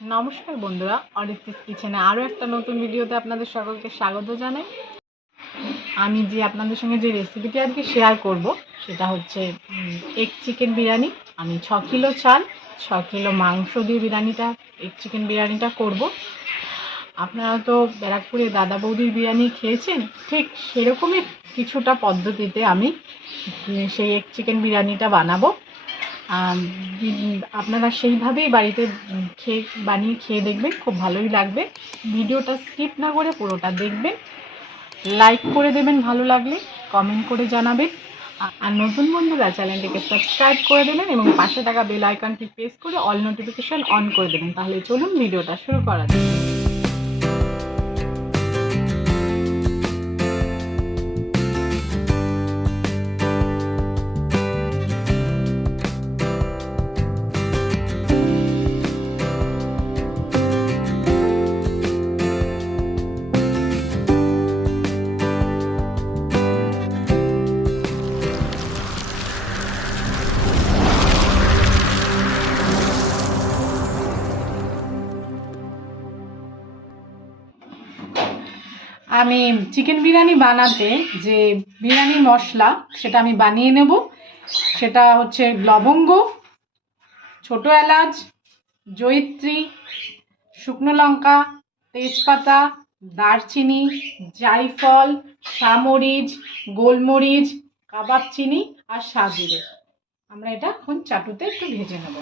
নমস্কার বন্ধুরা, অরিত্রিস কিচেনে আরও একটা নতুন ভিডিওতে আপনাদের সকলকে স্বাগত জানাই। আমি আপনাদের সঙ্গে যে রেসিপিটি আজকে শেয়ার করব সেটা হচ্ছে এগ চিকেন বিরিয়ানি। আমি 6 কিলো চাল 6 কিলো মাংস দিয়ে এগ চিকেন বিরিয়ানিটা করব। আপনারা তো ব্যারাকপুরে দাদা বৌদির বিরিয়ানি খেয়েছেন, ঠিক সেরকমই কিছুটা পদ্ধতিতে আমি সেই এগ চিকেন বিরিয়ানিটা বানাবো। আপনারা সেইভাবেই বাড়িতে বানিয়ে খেয়ে দেখবেন, খুব ভালোই লাগবে। ভিডিওটা স্কিপ না করে পুরোটা দেখবেন, লাইক করে দেবেন, ভালো লাগলে কমেন্ট করে জানাবেন। আর নতুন বন্ধুরা চ্যানেলটিকে সাবস্ক্রাইব করে দেবেন এবং পাশে থাকা বেল আইকনটি প্রেস করে অল নোটিফিকেশন অন করে দেবেন। তাহলে চলুন ভিডিওটা শুরু করা যাক। আমি চিকেন বিরিয়ানি বানাতে যে বিরিয়ানি মশলা সেটা আমি বানিয়ে নেব। সেটা হচ্ছে লবঙ্গ, ছোট এলাচ, জয়িত্রী, শুকনো লঙ্কা, তেজপাতা, দারচিনি, জায়ফল, সামরিচ, গোলমরিচ, কাবাব চিনি আর সাজিরে। আমরা এটা এখন চাটুতে একটু ভেজে নেব।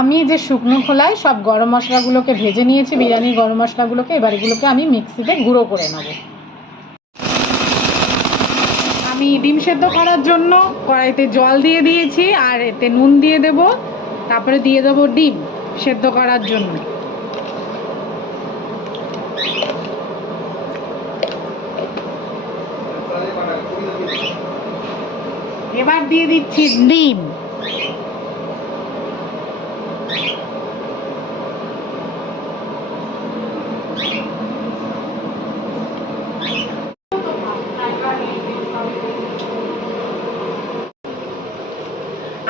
আমি যে শুকনো খোলায় সব গরম মশলাগুলোকে ভেজে নিয়েছি, বিরিয়ানির গরম মশলাগুলোকে, এবার এগুলোকে আমি মিক্সিতে গুঁড়ো করে নেব। আমি ডিম সেদ্ধ করার জন্য কড়াইতে জল দিয়ে দিয়েছি আর এতে নুন দিয়ে দেব, তারপরে দিয়ে দেবো ডিম সেদ্ধ করার জন্য। এবার দিয়ে দিচ্ছি ডিম।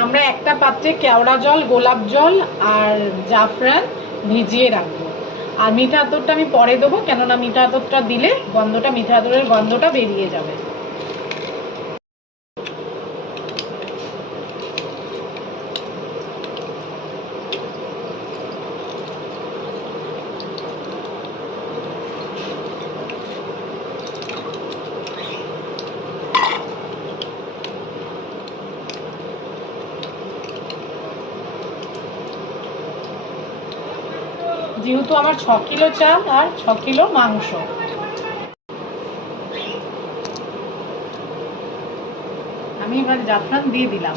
আমরা একটা পাত্রে কেওড়া জল, গোলাপ জল আর জাফরান ভিজিয়ে রাখবো। আর মিঠা আতরটা আমি পরে দেবো, কেননা মিঠা আতরটা দিলে মিঠা আতরের গন্ধটা বেরিয়ে যাবে। যেহেতু আমার 6 কিলো চাল আর 6 কিলো মাংস, আমি এবার জাফরান দিয়ে দিলাম।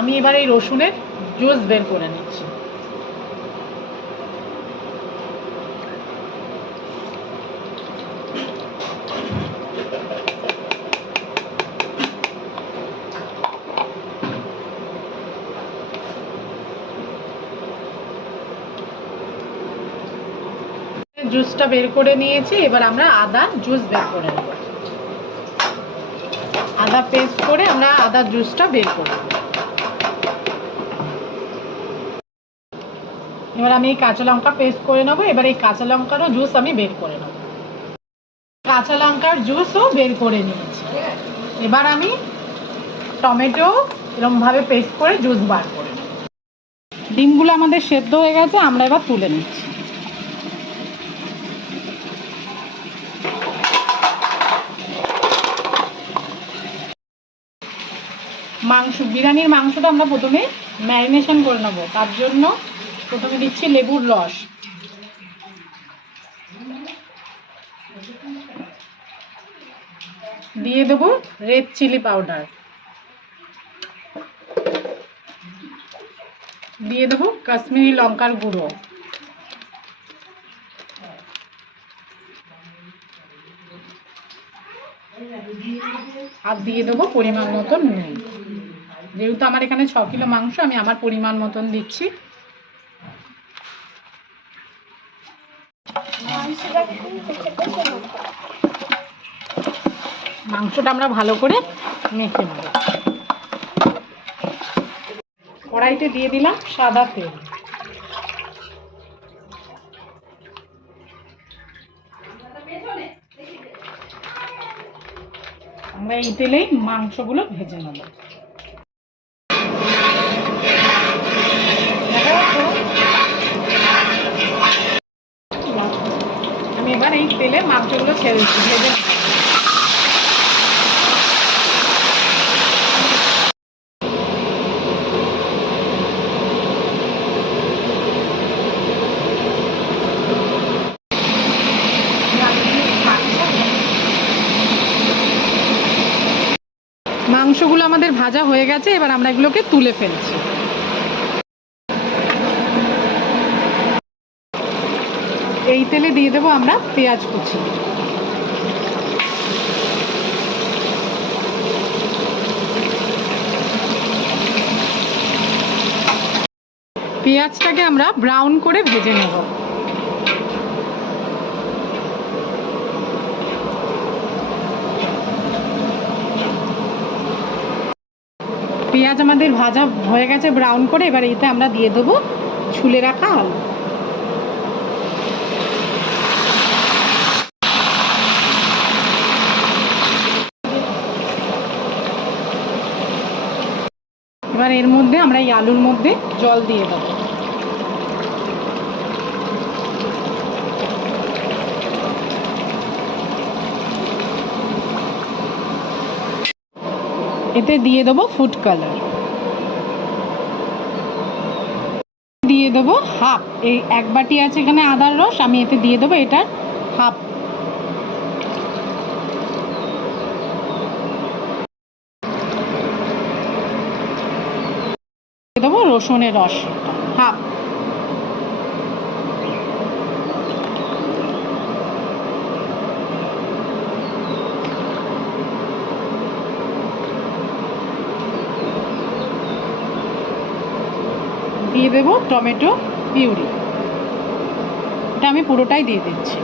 আমি এবার এই রসুনের জুস বের করে নিচ্ছি। জুসটা বের করে নিয়েছি, এবার আমরা আদা জুস বের করে নেব। আদা পেস্ট করে আমরা আদার জুসটা বের করব। এবার আমি এই কাঁচা লঙ্কা পেস্ট করে নেবো। এবার এই কাঁচা লঙ্কারও জুস আমি বের করে নেব। কাঁচা লঙ্কার জুসও বের করে নিয়েছি। এবার আমি টমেটো এরকমভাবে পেস্ট করে জুস বার করে নেব। ডিমগুলো আমাদের সেদ্ধ হয়ে গেছে, আমরা এবার তুলে নিচ্ছি। বিরিয়ানির মাংসটা আমরা প্রথমে ম্যারিনেশন করে নেবো। তার জন্য প্রথমে দিচ্ছি লেবুর রস, দিয়ে দেবো রেড চিলি পাউডার, দিয়ে দেবো কাশ্মীরি লঙ্কার গুঁড়ো, আর দিয়ে দেবো পরিমাণ মতন নুন। যেহেতু আমার এখানে 6 কিলো মাংস, আমি আমার পরিমাণ মতন দিচ্ছি। মাংসটা আমরা ভালো করে মেখে নেব। কড়াইতে দিয়ে দিলাম সাদা তেল। আমরা এই তেলেই মাংসগুলো ভেজে নেব। আমি এবার এই তেলে মাংসগুলো ছেড়ে দিচ্ছি, ভেজে নেব। মাংসগুলো আমাদের ভাজা হয়ে গেছে, এবার আমরা এগুলোকে তুলে ফেলছি। এই তেলে দিয়ে দেবো আমরা পেঁয়াজ কুচি। পেঁয়াজটাকে আমরা ব্রাউন করে ভেজে নেব। পেঁয়াজ আমাদের ভাজা হয়ে গেছে ব্রাউন করে, এবার এতে আমরা দিয়ে দেবো ছুলে রাখা আলু। এবার এর মধ্যে আমরা এই আলুর মধ্যে জল দিয়ে দেবো। এতে দিয়ে দেবো ফুড কালার, দিয়ে দেবো হাফ, এই 1 বাটি আছে এখানে আদার রস, আমি এতে দিয়ে দেবো এটার হাফ। দিয়ে দেবো রসুনের রস হাফ। দিয়ে দেবো টমেটো পিউরি, এটা আমি পুরোটাই দিয়ে দিচ্ছি।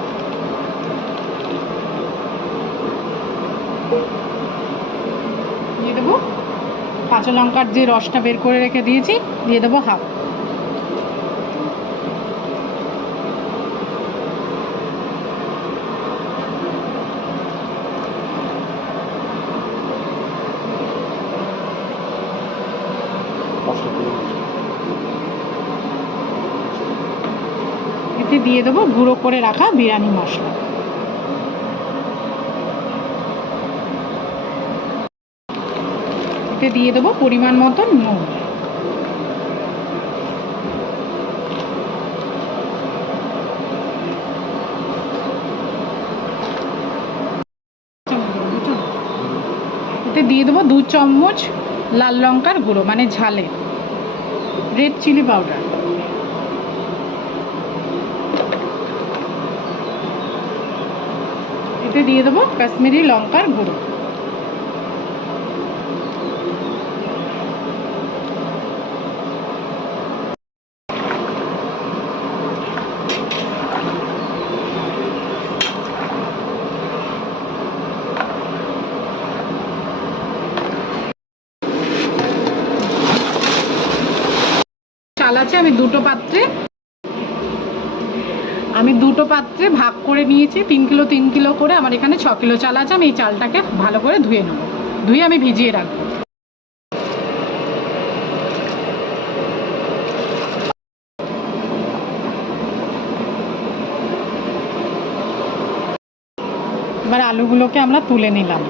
দিয়ে দেবো কাঁচা লঙ্কার যে রসটা বের করে রেখে দিয়েছি, দিয়ে দেবো হাফ। এতে দিয়ে দেবো গুঁড়ো করে রাখা বিরিয়ানি মশলা। এতে দিয়ে দেবো পরিমাণ মতন নুন। এতে দিয়ে দেবো 2 চামচ লাল লঙ্কার গুঁড়ো, মানে ঝালে রেড চিলি পাউডার। এতে দিয়ে দেবো কাশ্মীরি লঙ্কার গুঁড়ো। চাল আছে, আমি দুটো পাত্রে ভাগ করে নিয়েছি। 3 কিলো 3 কিলো করে, আমার এখানে 6 কিলো চাল আছে। আমি এই চালটাকে ভালো করে ধুয়ে নেব, ধুয়ে আমি ভিজিয়ে রাখবো। এবার আলুগুলোকে আমরা তুলে নিলাম।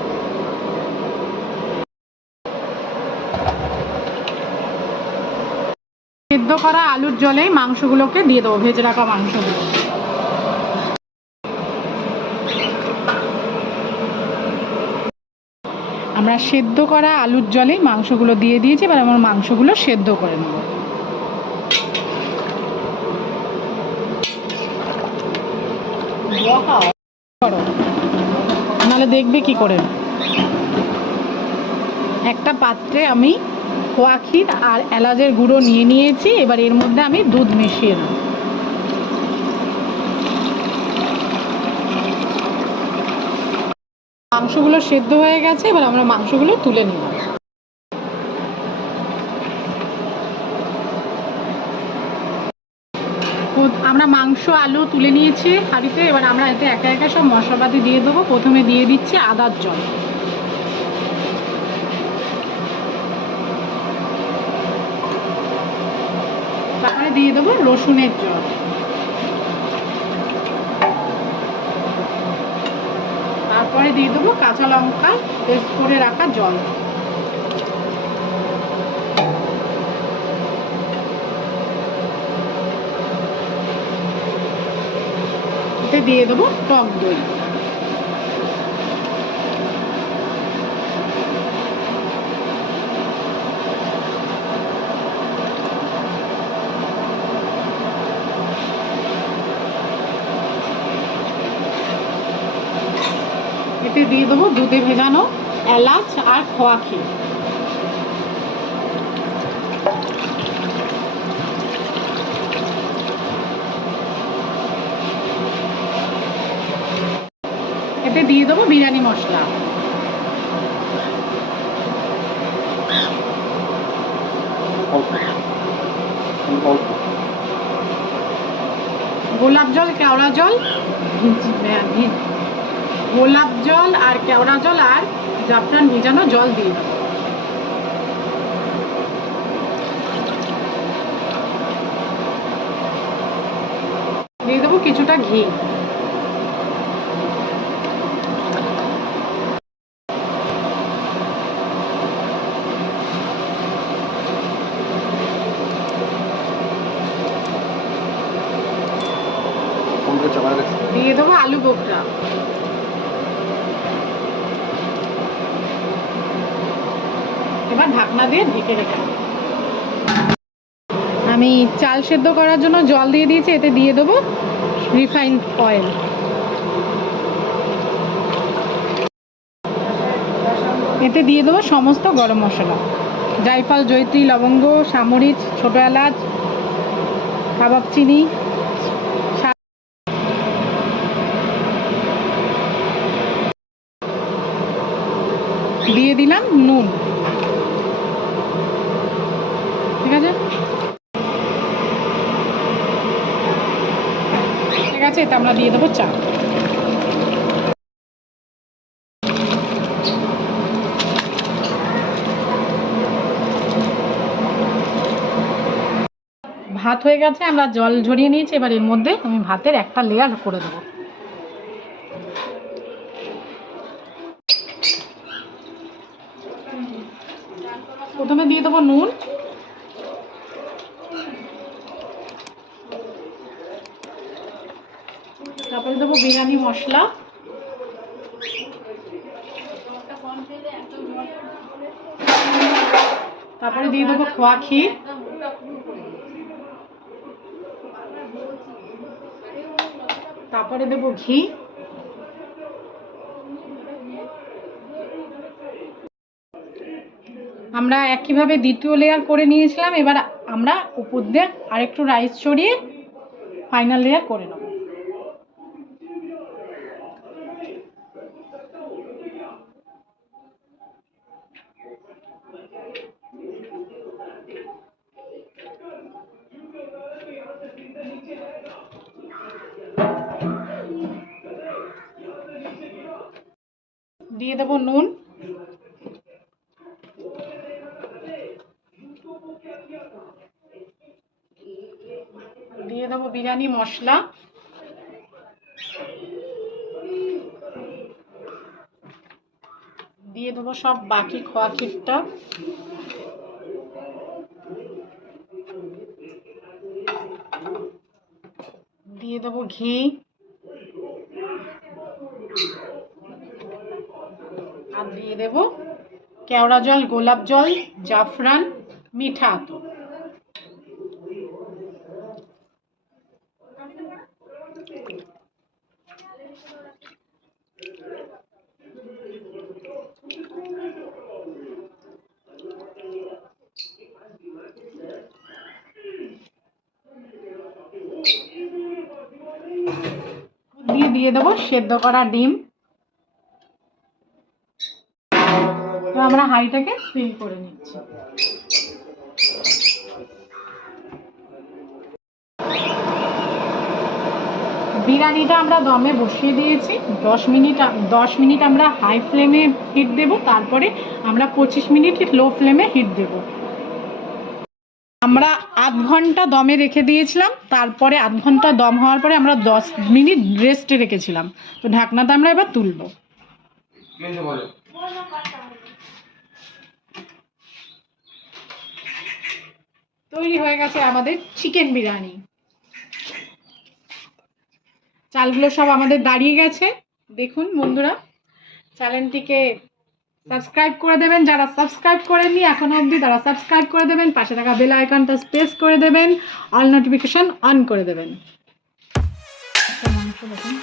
সেদ্ধ করা আলুর জলেই মাংসগুলোকে দিয়ে দেবো, ভেজে রাখা মাংসগুলো। আমরা সেদ্ধ করা আলুর জলেই মাংসগুলো দিয়ে দিয়েছি, এবার আমার মাংসগুলো সেদ্ধ করে নেব। নাহলে দেখবে কি করে। একটা পাত্রে আমি খোয়া ক্ষীর আর এলাচের গুঁড়ো নিয়ে নিয়েছি, এবার এর মধ্যে আমি দুধ মিশিয়ে দেব। মাংসগুলো সেদ্ধ হয়ে গেছে, এবার আমরা মাংসগুলো তুলে নিলাম। আমরা মাংস আলু তুলে নিয়েছি হাঁড়িতে, এবার আমরা এতে একা একা সব মশলাপাতি দিয়ে দেবো। প্রথমে দিয়ে দিচ্ছি আদার জল, তারপরে দিয়ে দেবো রসুনের জল, তারপরে দিয়ে দেবো কাঁচা লঙ্কা পেস্ট করে রাখা জল, এতে দিয়ে দেবো টক দই, এতে দিয়ে দেবো দুধে ভেজানো এলাচ আর খোয়া ক্ষীর, এতে দিয়ে দেবো বিরিয়ানি মশলা, গোলাপ জল, কেওড়া জল, গোলাপ জল আর কেওড়া জল আর জাফরান ভিজানো জল দিয়ে দেবো। দিয়ে দেবো কিছুটা ঘি, দিয়ে দেবো আলু বোখরা, এবার ঢাকনা দিয়ে ঢেকে রেখে দেবো। আমি চাল সেদ্ধ করার জন্য জল দিয়ে দিয়েছি, এতে দিয়ে দেবো রিফাইন্ড অয়েল, এতে দিয়ে দেবো সমস্ত গরম মশলা, জায়ফল, জয়িত্রী, লবঙ্গ, সামরিচ, ছোটো এলাচ, কাবাব চিনি, দিয়ে দিলাম নুন। ঠিক আছে, ঠিক আছে, এটা আমরা দিয়ে দেবো চা। ভাত হয়ে গেছে, আমরা জল ঝরিয়ে নিয়েছি, এবার এর মধ্যে আমি ভাতের একটা লেয়ার করে দেবো। প্রথমে দিয়ে দেবো নুন, তারপরে দেবো বিরিয়ানি মশলা, তারপরে দিয়ে দেবো খোয়া ক্ষীর, তারপরে দেবো ঘি, আমরা একইভাবে দ্বিতীয় লেয়ার করে নিয়েছিলাম, এবার আমরা উপর দিয়ে আরেকটু রাইস ছড়িয়ে ফাইনাল লেয়ার করে নেব। দিয়ে দেবো নুন, দিয়ে দেবো বিরিয়ানি মশলা, দিয়ে দেবো সব বাকি খোয়া ক্ষীরটা, দেবো ঘি, আর দিয়ে দেবো কেওড়া জল, গোলাপ জল, জাফরান, মিঠা আতর। দিয়ে দেবো সেদ্ধ করা ডিম। তো আমরা হাঁড়িটাকে সিল করে নিচ্ছি। বিরিয়ানিটা আমরা দমে বসিয়ে দিয়েছি 10 মিনিট আমরা হাই ফ্লেমে হিট দেব, তারপরে আমরা 25 মিনিট লো ফ্লেমে হিট দেব। আমরা আধ ঘন্টা দমে রেখে দিয়েছিলাম, তারপরে আধ ঘন্টা দম হওয়ার পরে আমরা 10 মিনিট রেস্টে রেখেছিলাম। তো ঢাকনাটা আমরা এবার তুলব। তৈরি হয়ে গেছে আমাদের চিকেন বিরিয়ানি। চালগুলো সব আমাদের দাঁড়িয়ে গেছে। দেখুন বন্ধুরা, চ্যানেলটিকে সাবস্ক্রাইব করে দেবেন, যারা সাবস্ক্রাইব করেননি এখনো অবধি তারা সাবস্ক্রাইব করে দেবেন, পাশে থাকা বেল আইকনটা প্রেস করে দেবেন, অল নোটিফিকেশন অন করে দেবেন। মাংস দেখুন।